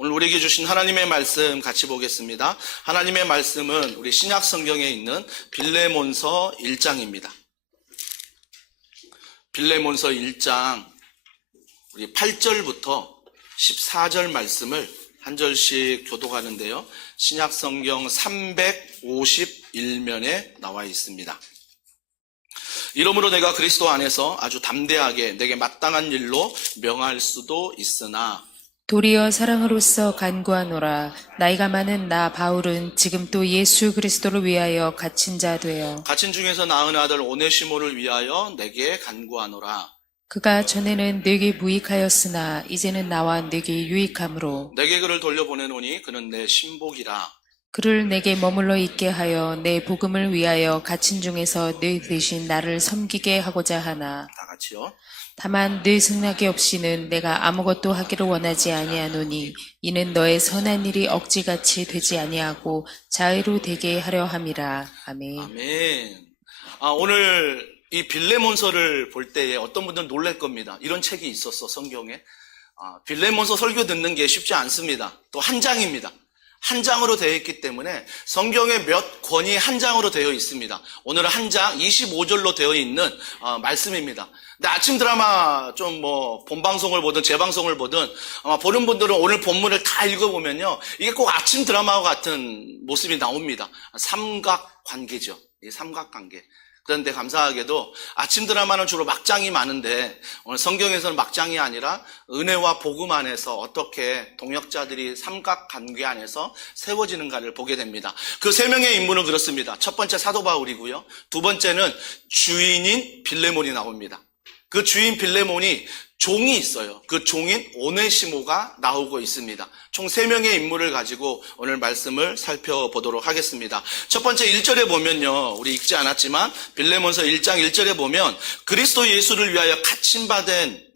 오늘 우리에게 주신 하나님의 말씀 같이 보겠습니다. 하나님의 말씀은 우리 신약 성경에 있는 빌레몬서 1장입니다. 빌레몬서 1장 우리 8절부터 14절 말씀을 한 절씩 교독하는데요. 신약 성경 351면에 나와 있습니다. 이러므로 내가 그리스도 안에서 아주 담대하게 내게 마땅한 일로 명할 수도 있으나 도리어 사랑으로서 간구하노라. 나이가 많은 나 바울은 지금 또 예수 그리스도를 위하여 갇힌 자 되어 갇힌 중에서 낳은 아들 오네시모를 위하여 내게 간구하노라. 그가 전에는 내게 무익하였으나 이제는 나와 내게 유익함으로 내게 그를 돌려보내노니 그는 내 신복이라. 그를 내게 머물러 있게 하여 내 복음을 위하여 갇힌 중에서 내 대신 나를 섬기게 하고자 하나. 다 같이요. 다만 내 승낙이 없이는 내가 아무것도 하기를 원하지 아니하노니 이는 너의 선한 일이 억지같이 되지 아니하고 자의로 되게 하려 함이라. 아멘. 아멘. 오늘 이 빌레몬서를 볼 때에 어떤 분들은 놀랄 겁니다. 이런 책이 있었어, 성경에. 빌레몬서 설교 듣는 게 쉽지 않습니다. 또 한 장입니다. 한 장으로 되어 있기 때문에 성경의 몇 권이 한 장으로 되어 있습니다. 오늘은 한 장 25절로 되어 있는 말씀입니다. 근데 아침 드라마 좀 본방송을 보든 재방송을 보든 아마 보는 분들은 오늘 본문을 다 읽어보면요. 이게 꼭 아침 드라마와 같은 모습이 나옵니다. 삼각관계죠. 이 삼각관계. 그런데 감사하게도 아침 드라마는 주로 막장이 많은데 오늘 성경에서는 막장이 아니라 은혜와 복음 안에서 어떻게 동역자들이 삼각관계 안에서 세워지는가를 보게 됩니다. 그 세 명의 인물은 그렇습니다. 첫 번째 사도 바울이고요. 두 번째는 주인인 빌레몬이 나옵니다. 그 주인 빌레몬이 종이 있어요. 그 종인 오네시모가 나오고 있습니다. 총 3명의 인물을 가지고 오늘 말씀을 살펴보도록 하겠습니다. 첫 번째 1절에 보면요. 우리 읽지 않았지만 빌레몬서 1장 1절에 보면 그리스도 예수를 위하여 갇힌바된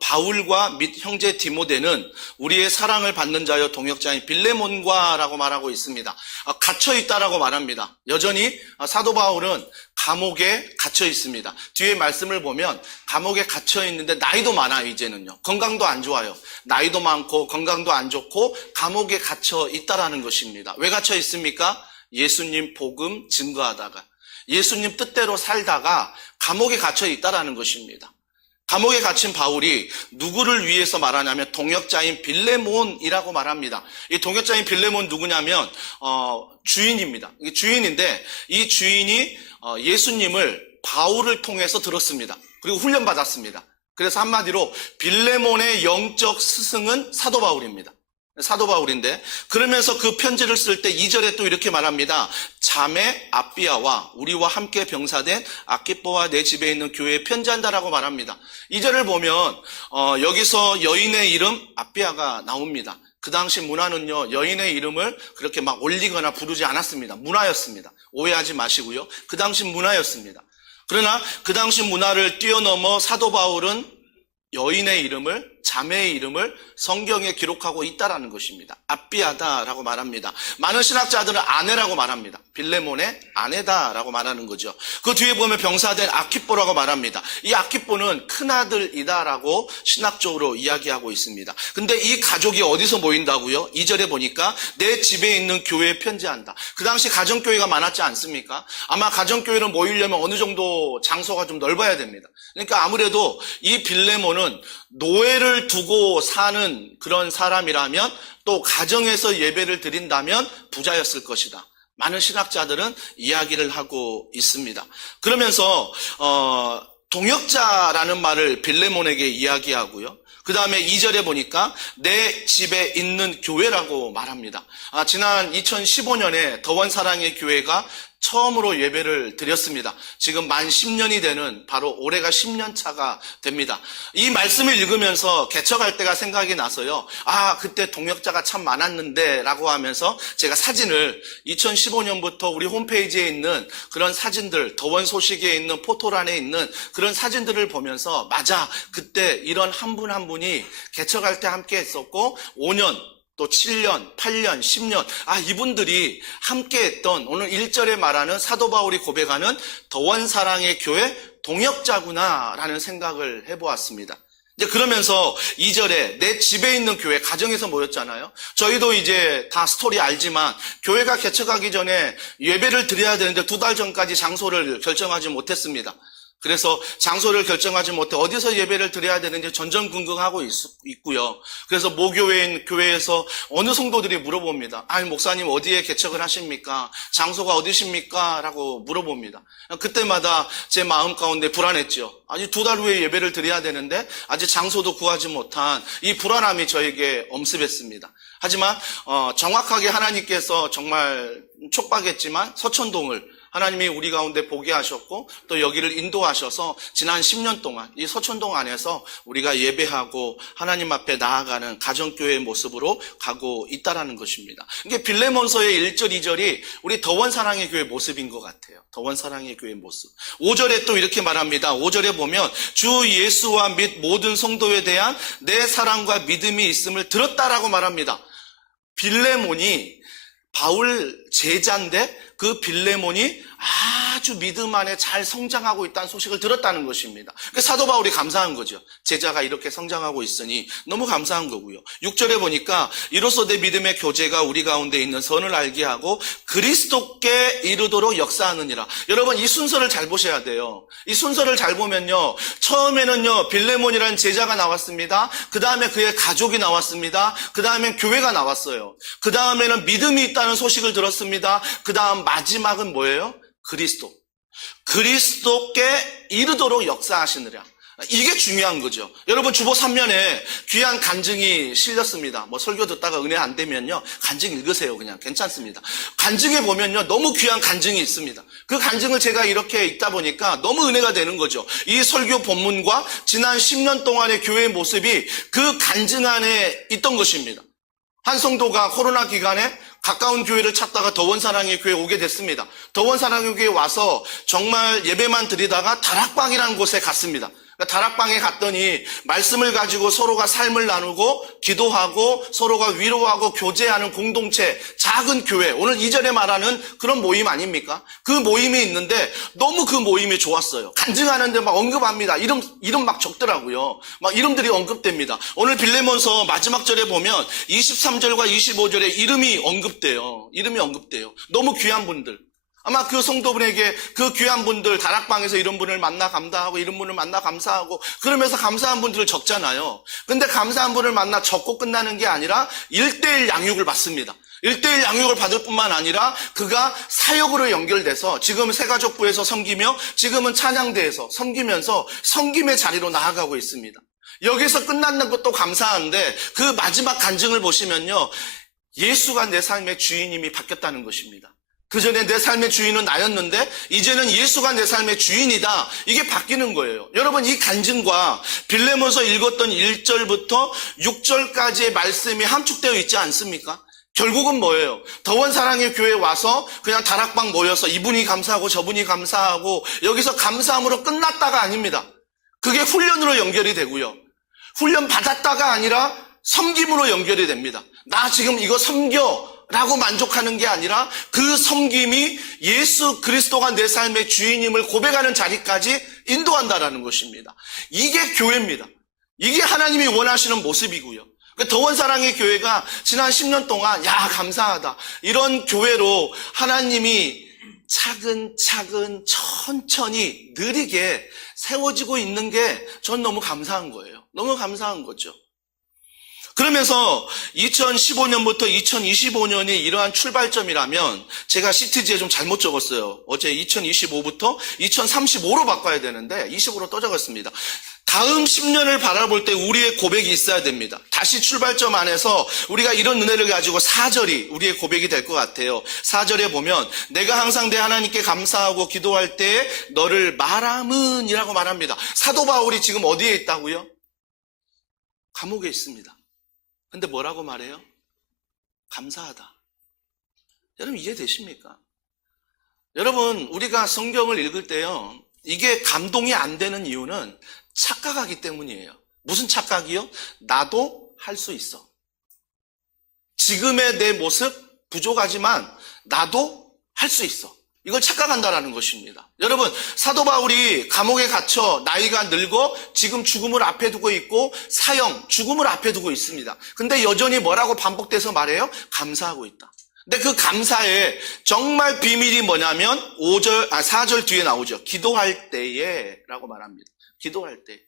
바울과 및 형제 디모데는 우리의 사랑을 받는 자여 동역자인 빌레몬과 라고 말하고 있습니다. 갇혀있다라고 말합니다. 여전히 사도 바울은 감옥에 갇혀 있습니다. 뒤에 말씀을 보면 감옥에 갇혀 있는데 나이도 많아요. 이제는요. 건강도 안 좋아요. 나이도 많고 건강도 안 좋고 감옥에 갇혀 있다라는 것입니다. 왜 갇혀 있습니까? 예수님 복음 증거하다가 예수님 뜻대로 살다가 감옥에 갇혀 있다라는 것입니다. 감옥에 갇힌 바울이 누구를 위해서 말하냐면 동역자인 빌레몬이라고 말합니다. 이 동역자인 빌레몬 누구냐면 주인입니다. 주인인데 이 주인이 예수님을 바울을 통해서 들었습니다. 그리고 훈련받았습니다. 그래서 한마디로 빌레몬의 영적 스승은 사도 바울입니다. 사도 바울인데 그러면서 그 편지를 쓸 때 2절에 또 이렇게 말합니다. 자매 아비아와 우리와 함께 병사된 아키뽀와 내 집에 있는 교회에 편지한다라고 말합니다. 2절을 보면 여기서 여인의 이름 아비아가 나옵니다. 그 당시 문화는요 여인의 이름을 그렇게 막 올리거나 부르지 않았습니다. 문화였습니다. 오해하지 마시고요. 그 당시 문화였습니다. 그러나 그 당시 문화를 뛰어넘어 사도 바울은 여인의 이름을 자매의 이름을 성경에 기록하고 있다라는 것입니다. 아비아다라고 말합니다. 많은 신학자들은 아내라고 말합니다. 빌레몬의 아내다라고 말하는 거죠. 그 뒤에 보면 병사된 아키뽀라고 말합니다. 이 아키뽀는 큰아들이다라고 신학적으로 이야기하고 있습니다. 근데 이 가족이 어디서 모인다고요? 2절에 보니까 내 집에 있는 교회에 편지한다. 그 당시 가정교회가 많았지 않습니까? 아마 가정교회를 모이려면 어느 정도 장소가 좀 넓어야 됩니다. 그러니까 아무래도 이 빌레몬은 노예를 두고 사는 그런 사람이라면 또 가정에서 예배를 드린다면 부자였을 것이다. 많은 신학자들은 이야기를 하고 있습니다. 그러면서 동역자라는 말을 빌레몬에게 이야기하고요. 그 다음에 2절에 보니까 내 집에 있는 교회라고 말합니다. 지난 2015년에 더원사랑의 교회가 처음으로 예배를 드렸습니다. 지금 만 10년이 되는 바로 올해가 10년 차가 됩니다. 이 말씀을 읽으면서 개척할 때가 생각이 나서요. 그때 동역자가 참 많았는데 라고 하면서 제가 사진을 2015년부터 우리 홈페이지에 있는 그런 사진들, 더원 소식에 있는 포토란에 있는 그런 사진들을 보면서 맞아, 그때 이런 한 분 한 분이 개척할 때 함께 했었고 5년 또 7년, 8년, 10년 이분들이 함께했던 오늘 1절에 말하는 사도 바울이 고백하는 더원사랑의 교회 동역자구나라는 생각을 해보았습니다. 이제 그러면서 2절에 내 집에 있는 교회, 가정에서 모였잖아요. 저희도 이제 다 스토리 알지만 교회가 개척하기 전에 예배를 드려야 되는데 2달 전까지 장소를 결정하지 못했습니다. 그래서 장소를 결정하지 못해 어디서 예배를 드려야 되는지 전전긍긍하고 있고요. 그래서 모교회인 교회에서 어느 성도들이 물어봅니다. 아니 목사님 어디에 개척을 하십니까? 장소가 어디십니까? 라고 물어봅니다. 그때마다 제 마음 가운데 불안했죠. 아직 2달 후에 예배를 드려야 되는데 아직 장소도 구하지 못한 이 불안함이 저에게 엄습했습니다. 하지만 정확하게 하나님께서 정말 촉박했지만 서천동을 하나님이 우리 가운데 보게 하셨고 또 여기를 인도하셔서 지난 10년 동안 이 서천동 안에서 우리가 예배하고 하나님 앞에 나아가는 가정교회의 모습으로 가고 있다라는 것입니다. 이게 빌레몬서의 1절, 2절이 우리 더원 사랑의 교회 모습인 것 같아요. 더원 사랑의 교회 모습. 5절에 또 이렇게 말합니다. 5절에 보면 주 예수와 및 모든 성도에 대한 내 사랑과 믿음이 있음을 들었다라고 말합니다. 빌레몬이 바울 제자인데 그 빌레몬이 아주 믿음 안에 잘 성장하고 있다는 소식을 들었다는 것입니다. 사도 바울이 감사한 거죠. 제자가 이렇게 성장하고 있으니 너무 감사한 거고요. 6절에 보니까 이로써 내 믿음의 교제가 우리 가운데 있는 선을 알게 하고 그리스도께 이르도록 역사하느니라. 여러분 이 순서를 잘 보셔야 돼요. 이 순서를 잘 보면요. 처음에는요 빌레몬이라는 제자가 나왔습니다. 그 다음에 그의 가족이 나왔습니다. 그 다음에 교회가 나왔어요. 그 다음에는 믿음이 있다는 소식을 들었습니다. 그 다음 마지막은 뭐예요? 그리스도께 이르도록 역사하시느라. 이게 중요한 거죠. 여러분 주보 3면에 귀한 간증이 실렸습니다. 설교 듣다가 은혜 안 되면요 간증 읽으세요. 그냥 괜찮습니다. 간증에 보면요 너무 귀한 간증이 있습니다. 그 간증을 제가 이렇게 읽다 보니까 너무 은혜가 되는 거죠. 이 설교 본문과 지난 10년 동안의 교회의 모습이 그 간증 안에 있던 것입니다. 한 성도가 코로나 기간에 가까운 교회를 찾다가 더원사랑의 교회에 오게 됐습니다. 더원사랑의 교회에 와서 정말 예배만 드리다가 다락방이라는 곳에 갔습니다. 다락방에 갔더니 말씀을 가지고 서로가 삶을 나누고 기도하고 서로가 위로하고 교제하는 공동체, 작은 교회, 오늘 이전에 말하는 그런 모임 아닙니까? 그 모임이 있는데 너무 그 모임이 좋았어요. 간증하는데 막 언급합니다. 이름 막 적더라고요. 막 이름들이 언급됩니다. 오늘 빌레몬서 마지막 절에 보면 23절과 25절에 이름이 언급돼요. 너무 귀한 분들. 아마 그 성도분에게 그 귀한 분들 다락방에서 이런 분을 만나 감사하고 이런 분을 만나 감사하고 그러면서 감사한 분들을 적잖아요. 근데 감사한 분을 만나 적고 끝나는 게 아니라 1:1 양육을 받습니다. 1:1 양육을 받을 뿐만 아니라 그가 사역으로 연결돼서 지금 새가족부에서 섬기며 지금은 찬양대에서 섬기면서 섬김의 자리로 나아가고 있습니다. 여기서 끝나는 것도 감사한데 그 마지막 간증을 보시면요. 예수가 내 삶의 주인님이 바뀌었다는 것입니다. 그 전에 내 삶의 주인은 나였는데 이제는 예수가 내 삶의 주인이다. 이게 바뀌는 거예요. 여러분 이 간증과 빌레몬서 읽었던 1절부터 6절까지의 말씀이 함축되어 있지 않습니까? 결국은 뭐예요? 더원 사랑의 교회에 와서 그냥 다락방 모여서 이분이 감사하고 저분이 감사하고 여기서 감사함으로 끝났다가 아닙니다. 그게 훈련으로 연결이 되고요. 훈련 받았다가 아니라 섬김으로 연결이 됩니다. 나 지금 이거 섬겨 라고 만족하는 게 아니라 그 섬김이 예수 그리스도가 내 삶의 주인임을 고백하는 자리까지 인도한다라는 것입니다. 이게 교회입니다. 이게 하나님이 원하시는 모습이고요. 더원 사랑의 교회가 지난 10년 동안 야 감사하다 이런 교회로 하나님이 차근차근 천천히 느리게 세워지고 있는 게 전 너무 감사한 거예요. 너무 감사한 거죠. 그러면서 2015년부터 2025년이 이러한 출발점이라면 제가 시트지에 좀 잘못 적었어요. 어제 2025부터 2035로 바꿔야 되는데 20으로 또 적었습니다. 다음 10년을 바라볼 때 우리의 고백이 있어야 됩니다. 다시 출발점 안에서 우리가 이런 은혜를 가지고 4절이 우리의 고백이 될 것 같아요. 4절에 보면 내가 항상 내 하나님께 감사하고 기도할 때에 너를 말함은 이라고 말합니다. 사도 바울이 지금 어디에 있다고요? 감옥에 있습니다. 근데 뭐라고 말해요? 감사하다. 여러분 이해되십니까? 여러분 우리가 성경을 읽을 때요. 이게 감동이 안 되는 이유는 착각하기 때문이에요. 무슨 착각이요? 나도 할 수 있어. 지금의 내 모습 부족하지만 나도 할 수 있어. 이걸 착각한다라는 것입니다. 여러분, 사도 바울이 감옥에 갇혀 나이가 늙어 지금 죽음을 앞에 두고 있고 사형, 죽음을 앞에 두고 있습니다. 근데 여전히 뭐라고 반복돼서 말해요? 감사하고 있다. 근데 그 감사에 정말 비밀이 뭐냐면 4절 뒤에 나오죠. 기도할 때에 라고 말합니다. 기도할 때.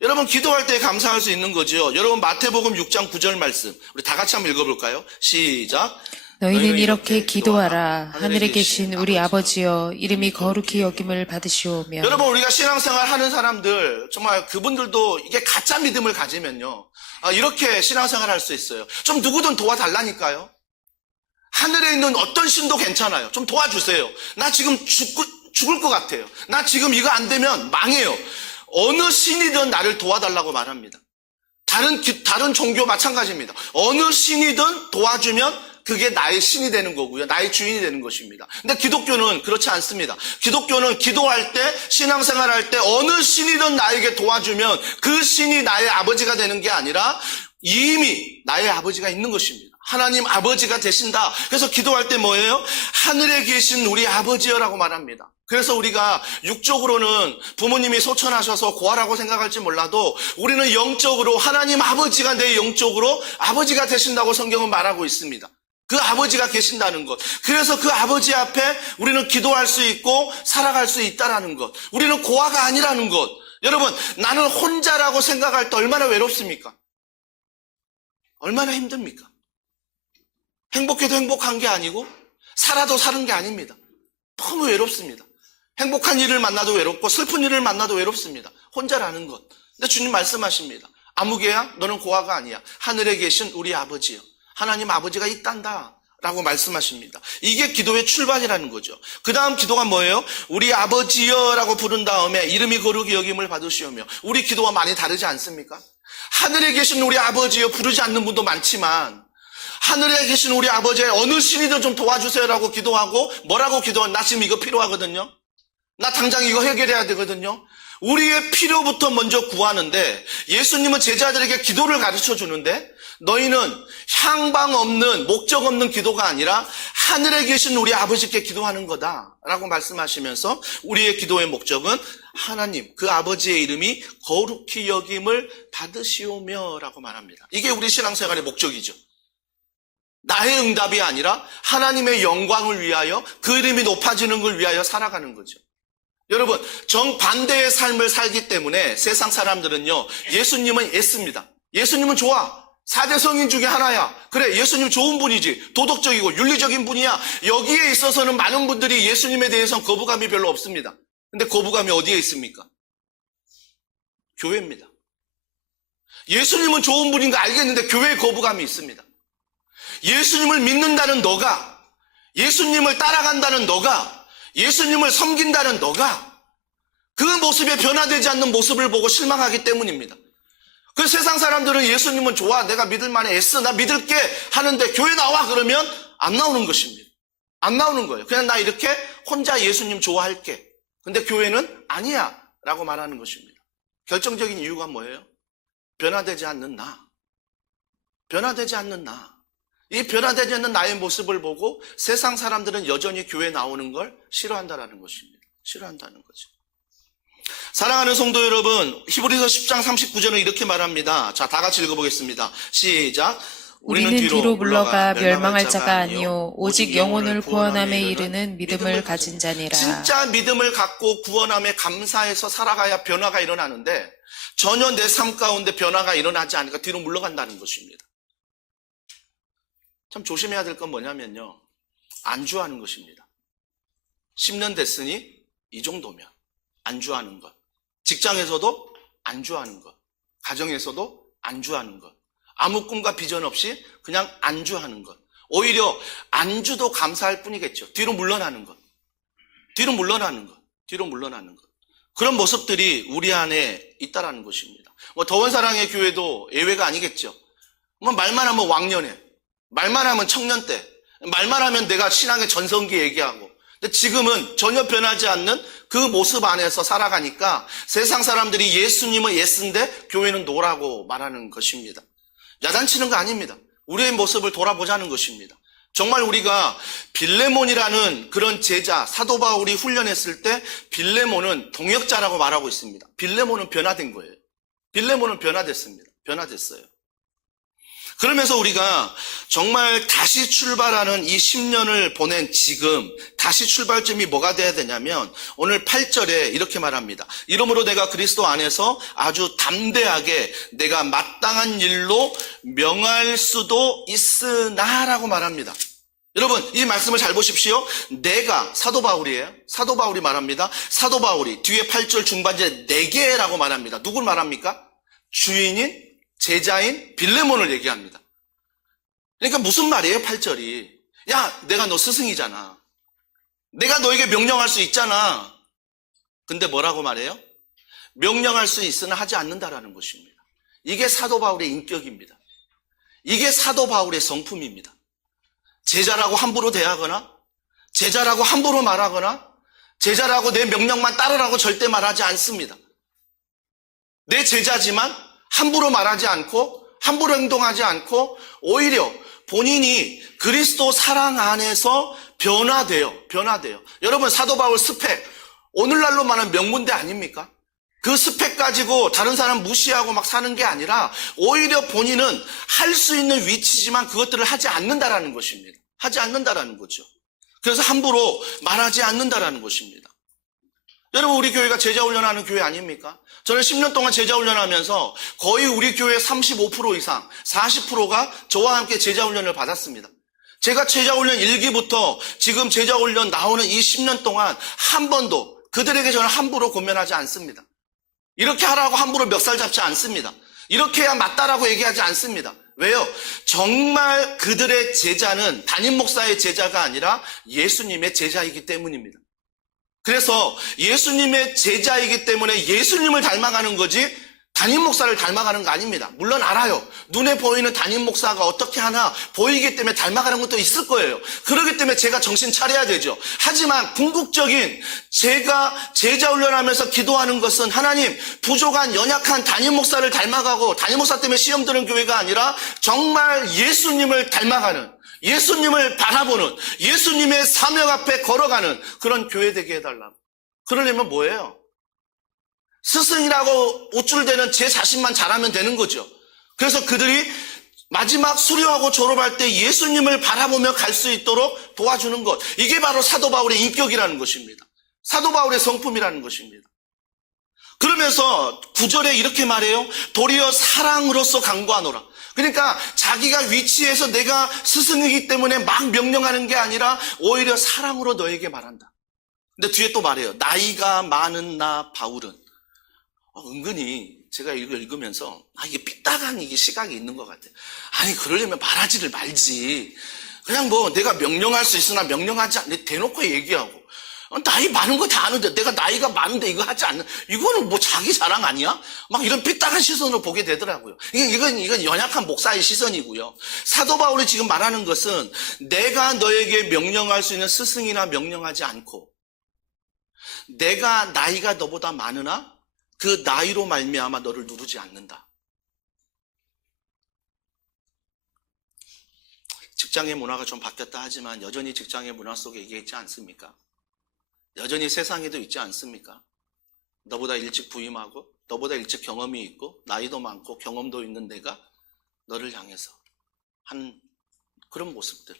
여러분, 기도할 때 감사할 수 있는 거죠. 여러분, 마태복음 6장 9절 말씀 우리 다 같이 한번 읽어볼까요? 시작. 너희는 이렇게 기도하라. 하늘에 계신 우리 아버지여, 이름이 거룩히 여김을 받으시오며. 여러분, 우리가 신앙생활 하는 사람들 정말 그분들도 이게 가짜 믿음을 가지면요, 이렇게 신앙생활 할 수 있어요. 좀 누구든 도와달라니까요. 하늘에 있는 어떤 신도 괜찮아요. 좀 도와주세요. 나 지금 죽을 것 같아요. 나 지금 이거 안 되면 망해요. 어느 신이든 나를 도와달라고 말합니다. 다른 종교 마찬가지입니다. 어느 신이든 도와주면 그게 나의 신이 되는 거고요. 나의 주인이 되는 것입니다. 근데 기독교는 그렇지 않습니다. 기독교는 기도할 때, 신앙생활 할 때 어느 신이든 나에게 도와주면 그 신이 나의 아버지가 되는 게 아니라 이미 나의 아버지가 있는 것입니다. 하나님 아버지가 되신다. 그래서 기도할 때 뭐예요? 하늘에 계신 우리 아버지여라고 말합니다. 그래서 우리가 육적으로는 부모님이 소천하셔서 고아라고 생각할지 몰라도 우리는 영적으로 하나님 아버지가 내 영적으로 아버지가 되신다고 성경은 말하고 있습니다. 그 아버지가 계신다는 것. 그래서 그 아버지 앞에 우리는 기도할 수 있고 살아갈 수 있다라는 것. 우리는 고아가 아니라는 것. 여러분, 나는 혼자라고 생각할 때 얼마나 외롭습니까? 얼마나 힘듭니까? 행복해도 행복한 게 아니고 살아도 사는 게 아닙니다. 너무 외롭습니다. 행복한 일을 만나도 외롭고 슬픈 일을 만나도 외롭습니다. 혼자라는 것. 근데 주님 말씀하십니다. 아무개야, 너는 고아가 아니야. 하늘에 계신 우리 아버지요. 하나님 아버지가 있단다 라고 말씀하십니다. 이게 기도의 출발이라는 거죠. 그 다음 기도가 뭐예요? 우리 아버지여 라고 부른 다음에 이름이 거룩히 여김을 받으시오며. 우리 기도와 많이 다르지 않습니까? 하늘에 계신 우리 아버지여 부르지 않는 분도 많지만 하늘에 계신 우리 아버지의 어느 신이든 좀 도와주세요 라고 기도하고 뭐라고 기도하면 나 지금 이거 필요하거든요. 나 당장 이거 해결해야 되거든요. 우리의 필요부터 먼저 구하는데 예수님은 제자들에게 기도를 가르쳐 주는데 너희는 향방 없는 목적 없는 기도가 아니라 하늘에 계신 우리 아버지께 기도하는 거다라고 말씀하시면서 우리의 기도의 목적은 하나님 그 아버지의 이름이 거룩히 여김을 받으시오며 라고 말합니다. 이게 우리 신앙생활의 목적이죠. 나의 응답이 아니라 하나님의 영광을 위하여 그 이름이 높아지는 걸 위하여 살아가는 거죠. 여러분, 정반대의 삶을 살기 때문에 세상 사람들은요, 예수님은 애씁니다. 예수님은 좋아. 4대 성인 중에 하나야. 그래, 예수님 좋은 분이지. 도덕적이고 윤리적인 분이야. 여기에 있어서는 많은 분들이 예수님에 대해서는 거부감이 별로 없습니다. 근데 거부감이 어디에 있습니까? 교회입니다. 예수님은 좋은 분인 거 알겠는데 교회에 거부감이 있습니다. 예수님을 믿는다는 너가, 예수님을 따라간다는 너가, 예수님을 섬긴다는 너가 그 모습에 변화되지 않는 모습을 보고 실망하기 때문입니다. 그 세상 사람들은 예수님은 좋아, 내가 믿을 만해, 애써, 나 믿을게 하는데 교회 나와 그러면 안 나오는 것입니다. 안 나오는 거예요. 그냥 나 이렇게 혼자 예수님 좋아할게. 근데 교회는 아니야 라고 말하는 것입니다. 결정적인 이유가 뭐예요? 변화되지 않는 나. 변화되지 않는 나. 이 변화되지 않는 나의 모습을 보고 세상 사람들은 여전히 교회 나오는 걸 싫어한다라는 것입니다. 싫어한다는 거죠. 사랑하는 성도 여러분, 히브리서 10장 39절은 이렇게 말합니다. 자, 다 같이 읽어보겠습니다. 시작. 우리는 뒤로 물러가 멸망할 자가 아니요 오직 영혼을 구원함에 이르는 믿음을 가진 자니라. 진짜 믿음을 갖고 구원함에 감사해서 살아가야 변화가 일어나는데 전혀 내 삶 가운데 변화가 일어나지 않으니까 뒤로 물러간다는 것입니다. 참 조심해야 될 건 뭐냐면요, 안주하는 것입니다. 10년 됐으니 이 정도면 안주하는 것. 직장에서도 안주하는 것. 가정에서도 안주하는 것. 아무 꿈과 비전 없이 그냥 안주하는 것. 오히려 안주도 감사할 뿐이겠죠. 뒤로 물러나는 것. 뒤로 물러나는 것. 뒤로 물러나는 것. 그런 모습들이 우리 안에 있다라는 것입니다. 더원 사랑의 교회도 예외가 아니겠죠. 말만 하면 왕년에, 말만 하면 청년 때, 말만 하면 내가 신앙의 전성기 얘기하고. 근데 지금은 전혀 변하지 않는 그 모습 안에서 살아가니까 세상 사람들이 예수님은 예스인데 교회는 노라고 말하는 것입니다. 야단치는 거 아닙니다. 우리의 모습을 돌아보자는 것입니다. 정말 우리가 빌레몬이라는 그런 제자, 사도 바울이 훈련했을 때 빌레몬은 동역자라고 말하고 있습니다. 빌레몬은 변화된 거예요. 빌레몬은 변화됐습니다. 변화됐어요. 그러면서 우리가 정말 다시 출발하는 이 10년을 보낸 지금 다시 출발점이 뭐가 돼야 되냐면 오늘 8절에 이렇게 말합니다. 이러므로 내가 그리스도 안에서 아주 담대하게 내가 마땅한 일로 명할 수도 있으나라고 말합니다. 여러분 이 말씀을 잘 보십시오. 내가 사도 바울이에요. 사도 바울이 말합니다. 사도 바울이 뒤에 8절 중반절에 내게라고 말합니다. 누굴 말합니까? 주인인 제자인 빌레몬을 얘기합니다. 그러니까 무슨 말이에요 8절이? 야 내가 너 스승이잖아. 내가 너에게 명령할 수 있잖아. 근데 뭐라고 말해요? 명령할 수 있으나 하지 않는다라는 것입니다. 이게 사도 바울의 인격입니다. 이게 사도 바울의 성품입니다. 제자라고 함부로 대하거나 제자라고 함부로 말하거나 제자라고 내 명령만 따르라고 절대 말하지 않습니다. 내 제자지만 함부로 말하지 않고 함부로 행동하지 않고 오히려 본인이 그리스도 사랑 안에서 변화돼요. 여러분 사도 바울 스펙 오늘날로 말하는 명문대 아닙니까? 그 스펙 가지고 다른 사람 무시하고 막 사는 게 아니라 오히려 본인은 할 수 있는 위치지만 그것들을 하지 않는다라는 것입니다. 하지 않는다라는 거죠. 그래서 함부로 말하지 않는다라는 것입니다. 여러분 우리 교회가 제자훈련하는 교회 아닙니까? 저는 10년 동안 제자훈련하면서 거의 우리 교회 35% 이상 40%가 저와 함께 제자훈련을 받았습니다. 제가 제자훈련 1기부터 지금 제자훈련 나오는 이 10년 동안 한 번도 그들에게 저는 함부로 권면하지 않습니다. 이렇게 하라고 함부로 멱살 잡지 않습니다. 이렇게 해야 맞다라고 얘기하지 않습니다. 왜요? 정말 그들의 제자는 담임 목사의 제자가 아니라 예수님의 제자이기 때문입니다. 그래서 예수님의 제자이기 때문에 예수님을 닮아가는 거지 담임 목사를 닮아가는 거 아닙니다. 물론 알아요. 눈에 보이는 담임 목사가 어떻게 하나 보이기 때문에 닮아가는 것도 있을 거예요. 그렇기 때문에 제가 정신 차려야 되죠. 하지만 궁극적인 제가 제자 훈련하면서 기도하는 것은 하나님 부족한 연약한 담임 목사를 닮아가고 담임 목사 때문에 시험 드는 교회가 아니라 정말 예수님을 닮아가는 예수님을 바라보는 예수님의 사명 앞에 걸어가는 그런 교회 되게 해달라고. 그러려면 뭐예요? 스승이라고 우쭐대는 제 자신만 잘하면 되는 거죠. 그래서 그들이 마지막 수료하고 졸업할 때 예수님을 바라보며 갈 수 있도록 도와주는 것. 이게 바로 사도 바울의 인격이라는 것입니다. 사도 바울의 성품이라는 것입니다. 그러면서 9절에 이렇게 말해요. 도리어 사랑으로서 강구하노라. 그러니까 자기가 위치해서 내가 스승이기 때문에 막 명령하는 게 아니라 오히려 사랑으로 너에게 말한다. 근데 뒤에 또 말해요. 나이가 많은 나 바울은. 은근히 제가 이거 읽으면서 이게 삐딱한 이게 시각이 있는 것 같아요. 아니 그러려면 말하지를 말지. 그냥 뭐 내가 명령할 수 있으나 명령하지 않는 대놓고 얘기하고 나이 많은 거 다 아는데 내가 나이가 많은데 이거 하지 않는 이거는 뭐 자기 자랑 아니야? 막 이런 삐딱한 시선으로 보게 되더라고요. 이건 연약한 목사의 시선이고요. 사도 바울이 지금 말하는 것은 내가 너에게 명령할 수 있는 스승이나 명령하지 않고 내가 나이가 너보다 많으나 그 나이로 말미암아 너를 누르지 않는다. 직장의 문화가 좀 바뀌었다 하지만 여전히 직장의 문화 속에 이게 있지 않습니까? 여전히 세상에도 있지 않습니까? 너보다 일찍 부임하고 너보다 일찍 경험이 있고 나이도 많고 경험도 있는 내가 너를 향해서 한 그런 모습들,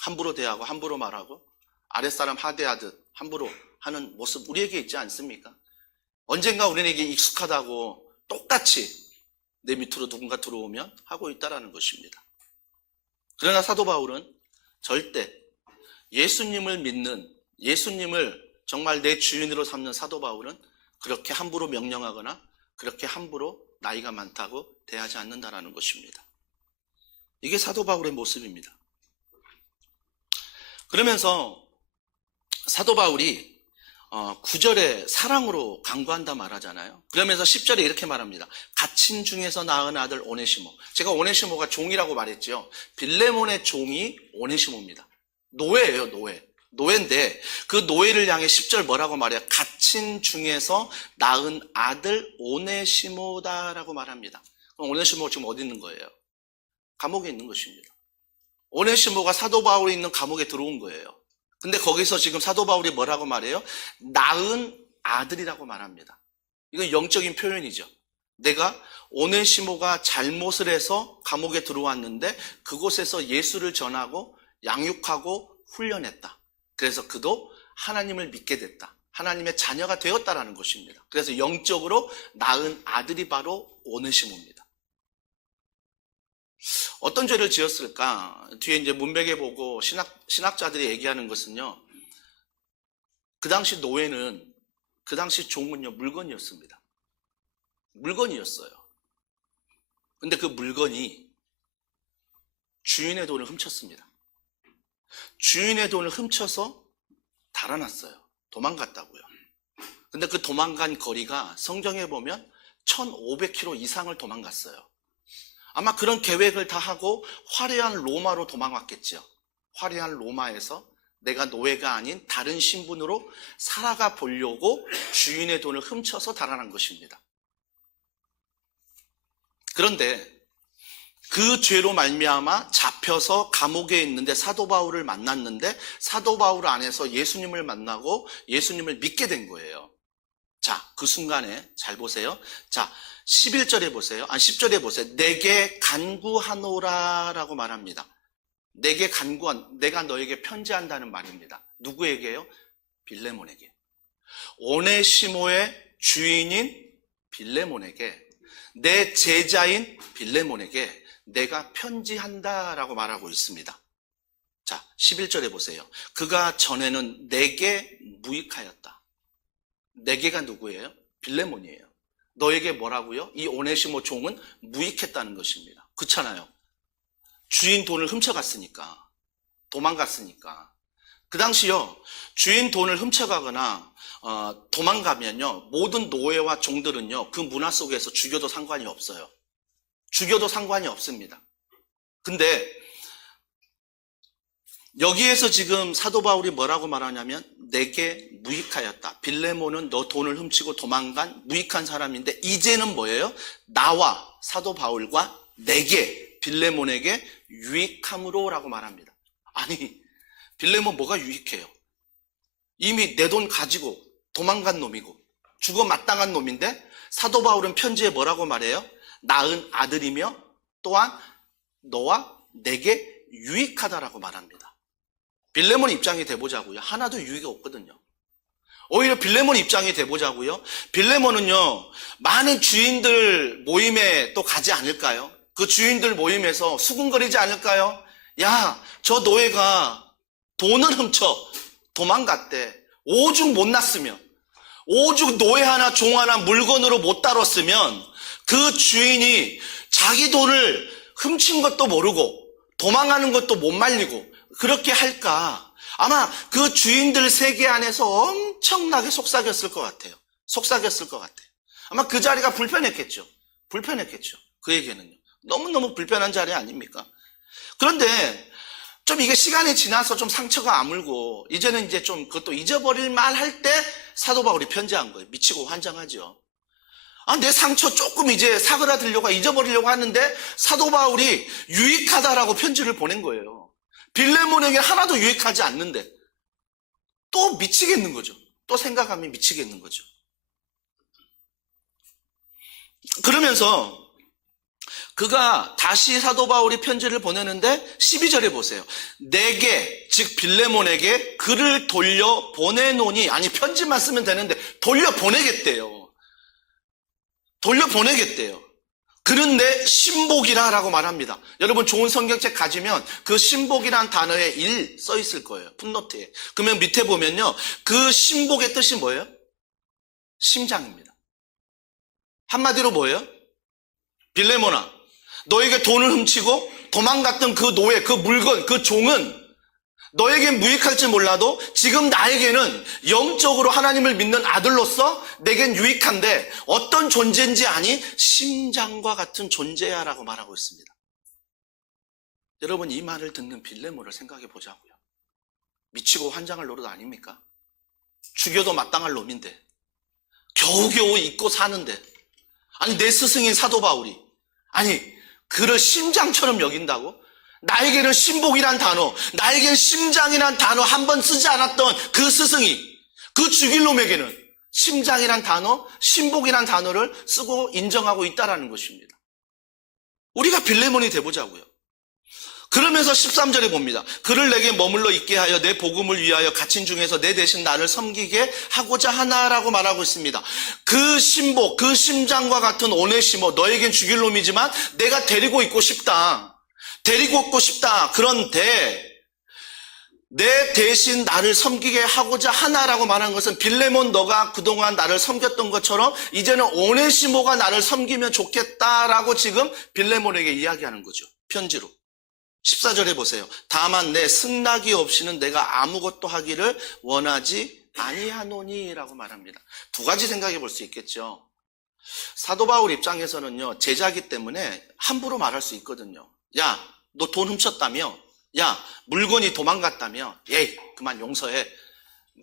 함부로 대하고 함부로 말하고 아랫사람 하대하듯 함부로 하는 모습 우리에게 있지 않습니까? 언젠가 우리에게 익숙하다고 똑같이 내 밑으로 누군가 들어오면 하고 있다라는 것입니다. 그러나 사도 바울은 절대 예수님을 믿는 예수님을 정말 내 주인으로 삼는 사도 바울은 그렇게 함부로 명령하거나 그렇게 함부로 나이가 많다고 대하지 않는다라는 것입니다. 이게 사도 바울의 모습입니다. 그러면서 사도 바울이 9절에 사랑으로 강구한다 말하잖아요. 그러면서 10절에 이렇게 말합니다. 갇힌 중에서 낳은 아들 오네시모. 제가 오네시모가 종이라고 말했죠. 빌레몬의 종이 오네시모입니다. 노예예요, 노예. 노예인데 그 노예를 향해 10절 뭐라고 말해요? 갇힌 중에서 낳은 아들 오네시모다라고 말합니다. 그럼 오네시모가 지금 어디 있는 거예요? 감옥에 있는 것입니다. 오네시모가 사도 바울이 있는 감옥에 들어온 거예요. 근데 거기서 지금 사도 바울이 뭐라고 말해요? 낳은 아들이라고 말합니다. 이건 영적인 표현이죠. 내가 오네시모가 잘못을 해서 감옥에 들어왔는데 그곳에서 예수를 전하고 양육하고 훈련했다. 그래서 그도 하나님을 믿게 됐다. 하나님의 자녀가 되었다라는 것입니다. 그래서 영적으로 낳은 아들이 바로 오네시모입니다. 어떤 죄를 지었을까? 뒤에 이제 문맥에 보고 신학자들이 얘기하는 것은요, 그 당시 노예는, 그 당시 종은요, 물건이었습니다. 물건이었어요. 근데 그 물건이 주인의 돈을 훔쳤습니다. 주인의 돈을 훔쳐서 달아났어요. 도망갔다고요. 근데 그 도망간 거리가 성경에 보면 1500km 이상을 도망갔어요. 아마 그런 계획을 다 하고 화려한 로마로 도망왔겠죠. 화려한 로마에서 내가 노예가 아닌 다른 신분으로 살아가 보려고 주인의 돈을 훔쳐서 달아난 것입니다. 그런데 그 죄로 말미암아 잡혀서 감옥에 있는데 사도 바울을 만났는데 사도 바울 안에서 예수님을 만나고 예수님을 믿게 된 거예요. 자, 그 순간에 잘 보세요. 자, 11절에 보세요. 10절에 보세요. 내게 간구하노라라고 말합니다. 내게 내가 너에게 편지한다는 말입니다. 누구에게요? 빌레몬에게. 오네시모의 주인인 빌레몬에게, 내 제자인 빌레몬에게 내가 편지한다라고 말하고 있습니다. 자, 11절에 보세요. 그가 전에는 내게 무익하였다. 내게가 누구예요? 빌레몬이에요. 너에게 뭐라고요? 이 오네시모 종은 무익했다는 것입니다. 그렇잖아요. 주인 돈을 훔쳐갔으니까, 도망갔으니까. 그 당시요, 주인 돈을 훔쳐가거나 도망가면요, 모든 노예와 종들은요, 그 문화 속에서 죽여도 상관이 없어요. 죽여도 상관이 없습니다. 근데 여기에서 지금 사도 바울이 뭐라고 말하냐면 내게 무익하였다. 빌레몬은 너 돈을 훔치고 도망간 무익한 사람인데 이제는 뭐예요? 나와 사도 바울과 내게, 빌레몬에게 유익함으로 라고 말합니다. 아니, 빌레몬 뭐가 유익해요? 이미 내 돈 가지고 도망간 놈이고 죽어 마땅한 놈인데 사도 바울은 편지에 뭐라고 말해요? 낳은 아들이며 또한 너와 내게 유익하다라고 말합니다. 빌레몬 입장이 돼보자고요. 하나도 유익이 없거든요. 오히려 빌레몬 입장이 돼보자고요. 빌레몬은요, 많은 주인들 모임에 또 가지 않을까요? 그 주인들 모임에서 수군거리지 않을까요? 야, 저 노예가 돈을 훔쳐 도망갔대. 오죽 못났으면, 오죽 노예 하나 종 하나 물건으로 못 다뤘으면 그 주인이 자기 돈을 훔친 것도 모르고 도망가는 것도 못 말리고 그렇게 할까? 아마 그 주인들 세계 안에서 엄청나게 속삭였을 것 같아요. 속삭였을 것 같아요. 아마 그 자리가 불편했겠죠. 불편했겠죠. 그에게는요. 너무너무 불편한 자리 아닙니까? 그런데 좀 이게 시간이 지나서 좀 상처가 아물고 이제는 이제 좀 그것도 잊어버릴 만 할 때 사도 바울이 편지한 거예요. 미치고 환장하죠. 내 상처 조금 이제 사그라들려고 잊어버리려고 하는데 사도 바울이 유익하다라고 편지를 보낸 거예요. 빌레몬에게 하나도 유익하지 않는데 또 미치겠는 거죠. 또 생각하면 미치겠는 거죠. 그러면서 그가 다시 사도 바울이 편지를 보내는데 12절에 보세요. 내게, 즉 빌레몬에게 글을 돌려 보내노니, 아니 편지만 쓰면 되는데 돌려 보내겠대요. 돌려 보내겠대요. 그는 내 신복이라 라고 말합니다. 여러분 좋은 성경책 가지면 그 신복이란 단어에 1 써 있을 거예요. 풋노트에. 그러면 밑에 보면요. 그 신복의 뜻이 뭐예요? 심장입니다. 한마디로 뭐예요? 빌레몬아, 너에게 돈을 훔치고 도망갔던 그 노예, 그 물건, 그 종은 너에겐 무익할지 몰라도 지금 나에게는 영적으로 하나님을 믿는 아들로서 내겐 유익한데 어떤 존재인지 아니? 심장과 같은 존재야 라고 말하고 있습니다. 여러분 이 말을 듣는 빌레몬을 생각해 보자고요. 미치고 환장할 노릇 아닙니까? 죽여도 마땅할 놈인데 겨우겨우 잊고 사는데 아니 내 스승인 사도 바울이 아니 그를 심장처럼 여긴다고? 나에게는 신복이란 단어, 나에게는 심장이란 단어 한 번 쓰지 않았던 그 스승이 그 죽일 놈에게는 심장이란 단어, 신복이란 단어를 쓰고 인정하고 있다라는 것입니다. 우리가 빌레몬이 돼보자고요. 그러면서 13절에 봅니다. 그를 내게 머물러 있게 하여 내 복음을 위하여 갇힌 중에서 내 대신 나를 섬기게 하고자 하나라고 말하고 있습니다. 그 신복, 그 심장과 같은 오네시모, 너에겐 죽일 놈이지만 내가 데리고 있고 싶다. 데리고 있고 싶다. 그런데 내 대신 나를 섬기게 하고자 하나라고 말한 것은 빌레몬 너가 그동안 나를 섬겼던 것처럼 이제는 오네시모가 나를 섬기면 좋겠다라고 지금 빌레몬에게 이야기하는 거죠. 편지로. 14절에 보세요. 다만 내 승낙이 없이는 내가 아무것도 하기를 원하지 아니하노니라고 말합니다. 두 가지 생각해 볼 수 있겠죠. 사도 바울 입장에서는요, 제자기 때문에 함부로 말할 수 있거든요. 야, 너 돈 훔쳤다며? 야, 물건이 도망갔다며? 에이, 그만 용서해.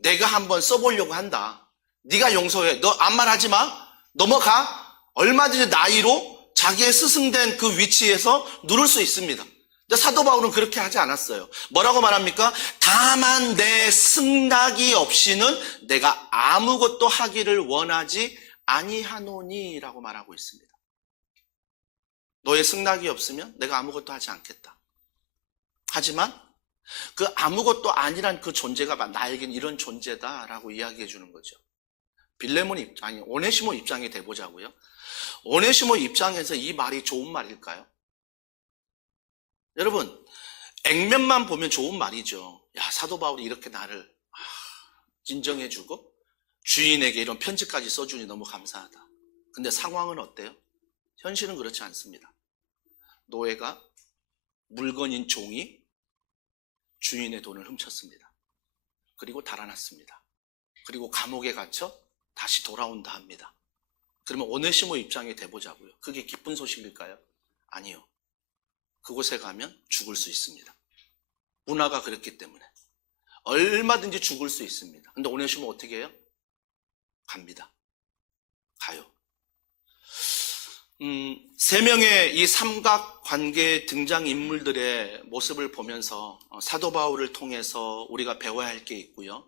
내가 한번 써보려고 한다. 네가 용서해. 너 아무 말 하지 마. 넘어가. 얼마든지 나이로 자기의 스승된 그 위치에서 누를 수 있습니다. 근데 사도 바울은 그렇게 하지 않았어요. 뭐라고 말합니까? 다만 내 승낙이 없이는 내가 아무것도 하기를 원하지 아니하노니라고 말하고 있습니다. 너의 승낙이 없으면 내가 아무것도 하지 않겠다. 하지만 그 아무것도 아니란 그 존재가 나에겐 이런 존재다라고 이야기해 주는 거죠. 빌레몬 입장이, 오네시모 입장이 돼보자고요. 오네시모 입장에서 이 말이 좋은 말일까요? 여러분, 액면만 보면 좋은 말이죠. 야, 사도 바울이 이렇게 나를 인정해주고 주인에게 이런 편지까지 써주니 너무 감사하다. 근데 상황은 어때요? 현실은 그렇지 않습니다. 노예가, 물건인 종이 주인의 돈을 훔쳤습니다. 그리고 달아났습니다. 그리고 감옥에 갇혀 다시 돌아온다 합니다. 그러면 오네시모 입장에 돼보자고요. 그게 기쁜 소식일까요? 아니요. 그곳에 가면 죽을 수 있습니다. 문화가 그렇기 때문에 얼마든지 죽을 수 있습니다. 근데 오네시모 어떻게 해요? 갑니다. 가요. 세 명의 이 삼각관계 등장인물들의 모습을 보면서 사도 바울을 통해서 우리가 배워야 할 게 있고요.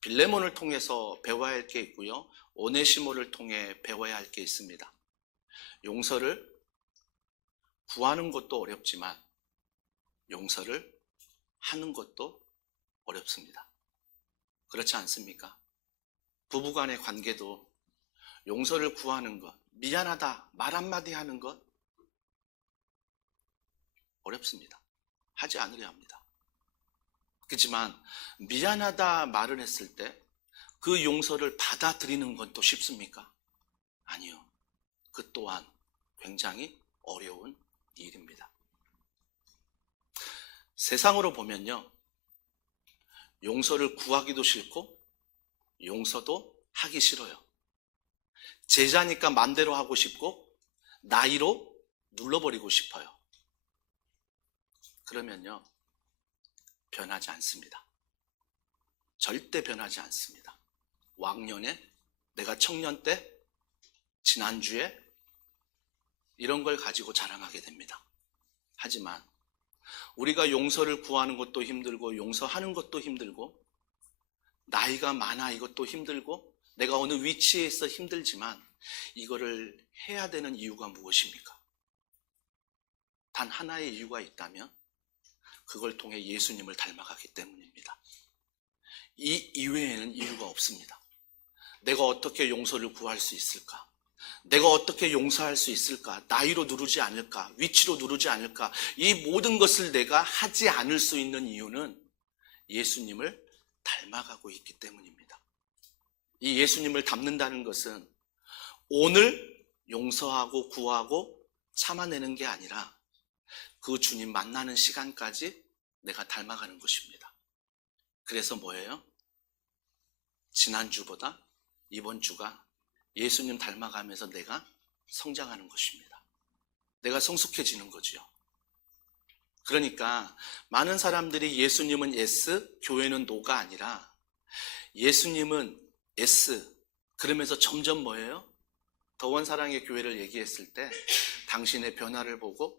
빌레몬을 통해서 배워야 할 게 있고요. 오네시모를 통해 배워야 할 게 있습니다. 용서를 구하는 것도 어렵지만 용서를 하는 것도 어렵습니다. 그렇지 않습니까? 부부간의 관계도 용서를 구하는 것, 미안하다 말 한마디 하는 것 어렵습니다. 하지 않으려 합니다. 그렇지만 미안하다 말을 했을 때 그 용서를 받아들이는 건 또 쉽습니까? 아니요. 그 또한 굉장히 어려운 일입니다. 세상으로 보면요, 용서를 구하기도 싫고 용서도 하기 싫어요. 제자니까 맘대로 하고 싶고 나이로 눌러버리고 싶어요. 그러면요, 변하지 않습니다. 절대 변하지 않습니다. 왕년에, 내가 청년 때, 지난주에 이런 걸 가지고 자랑하게 됩니다. 하지만 우리가 용서를 구하는 것도 힘들고 용서하는 것도 힘들고 나이가 많아 이것도 힘들고 내가 어느 위치에 있어 힘들지만 이거를 해야 되는 이유가 무엇입니까? 단 하나의 이유가 있다면 그걸 통해 예수님을 닮아가기 때문입니다. 이 이외에는 이유가 없습니다. 내가 어떻게 용서를 구할 수 있을까? 내가 어떻게 용서할 수 있을까? 나이로 누르지 않을까? 위치로 누르지 않을까? 이 모든 것을 내가 하지 않을 수 있는 이유는 예수님을 닮아가고 있기 때문입니다. 이 예수님을 닮는다는 것은 오늘 용서하고 구하고 참아내는 게 아니라 그 주님 만나는 시간까지 내가 닮아가는 것입니다. 그래서 뭐예요? 지난주보다 이번 주가 예수님 닮아가면서 내가 성장하는 것입니다. 내가 성숙해지는 거지요. 그러니까 많은 사람들이 예수님은 S, 교회는 NO가 아니라 예수님은 S, 그러면서 점점 뭐예요? 더원 사랑의 교회를 얘기했을 때 당신의 변화를 보고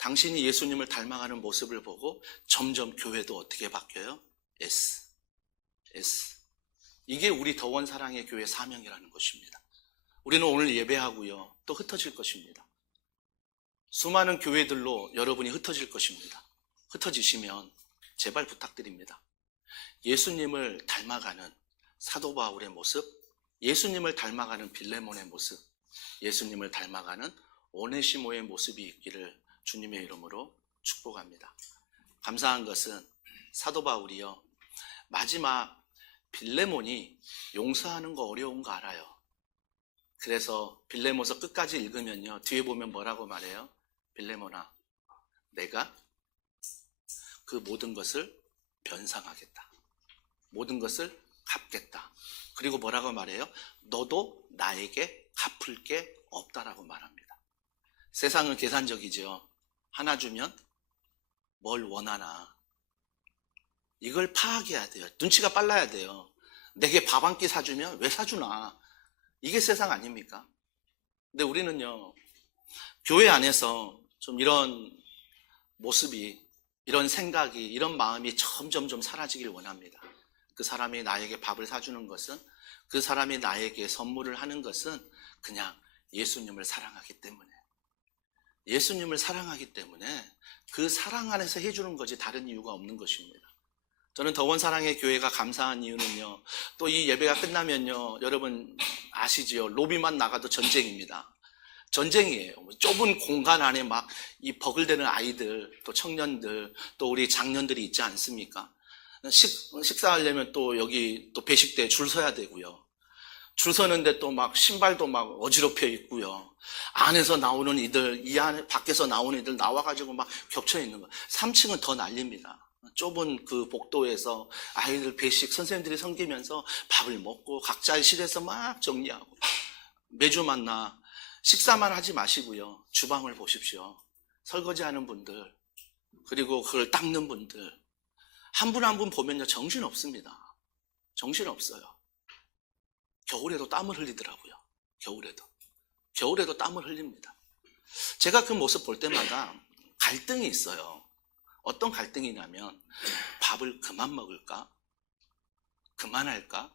당신이 예수님을 닮아가는 모습을 보고 점점 교회도 어떻게 바뀌어요? S. 이게 우리 더원 사랑의 교회 사명이라는 것입니다. 우리는 오늘 예배하고요, 또 흩어질 것입니다. 수많은 교회들로 여러분이 흩어질 것입니다. 흩어지시면 제발 부탁드립니다. 예수님을 닮아가는 사도 바울의 모습, 예수님을 닮아가는 빌레몬의 모습, 예수님을 닮아가는 오네시모의 모습이 있기를 주님의 이름으로 축복합니다. 감사한 것은 사도 바울이요, 마지막 빌레몬이 용서하는 거 어려운 거 알아요. 그래서 빌레몬서 끝까지 읽으면요, 뒤에 보면 뭐라고 말해요? 빌레몬아, 내가 그 모든 것을 변상하겠다. 모든 것을 갚겠다. 그리고 뭐라고 말해요? 너도 나에게 갚을 게 없다라고 말합니다. 세상은 계산적이죠. 하나 주면 뭘 원하나. 이걸 파악해야 돼요. 눈치가 빨라야 돼요. 내게 밥 한 끼 사주면 왜 사주나. 이게 세상 아닙니까? 근데 우리는요, 교회 안에서 좀 이런 모습이, 이런 생각이, 이런 마음이 점점 좀 사라지길 원합니다. 그 사람이 나에게 밥을 사주는 것은, 그 사람이 나에게 선물을 하는 것은 그냥 예수님을 사랑하기 때문에, 예수님을 사랑하기 때문에 그 사랑 안에서 해주는 거지 다른 이유가 없는 것입니다. 저는 더원 사랑의 교회가 감사한 이유는요, 또 이 예배가 끝나면요, 여러분 아시지요? 로비만 나가도 전쟁입니다. 전쟁이에요. 좁은 공간 안에 막 이 버글대는 아이들, 또 청년들, 또 우리 장년들이 있지 않습니까? 식사하려면 또 여기 또 배식대에 줄 서야 되고요. 줄 서는데 또 막 신발도 막 어지럽혀 있고요. 안에서 나오는 이들, 이 안에 밖에서 나오는 이들 나와가지고 막 겹쳐 있는 거. 3층은 더 난립니다. 좁은 그 복도에서 아이들 배식 선생님들이 섬기면서 밥을 먹고 각자의 실에서 막 정리하고. 매주 만나 식사만 하지 마시고요, 주방을 보십시오. 설거지하는 분들, 그리고 그걸 닦는 분들, 한 분 한 분 보면요, 정신 없습니다. 정신 없어요. 겨울에도 땀을 흘리더라고요. 겨울에도 땀을 흘립니다. 제가 그 모습 볼 때마다 갈등이 있어요. 어떤 갈등이냐면, 밥을 그만 먹을까? 그만할까?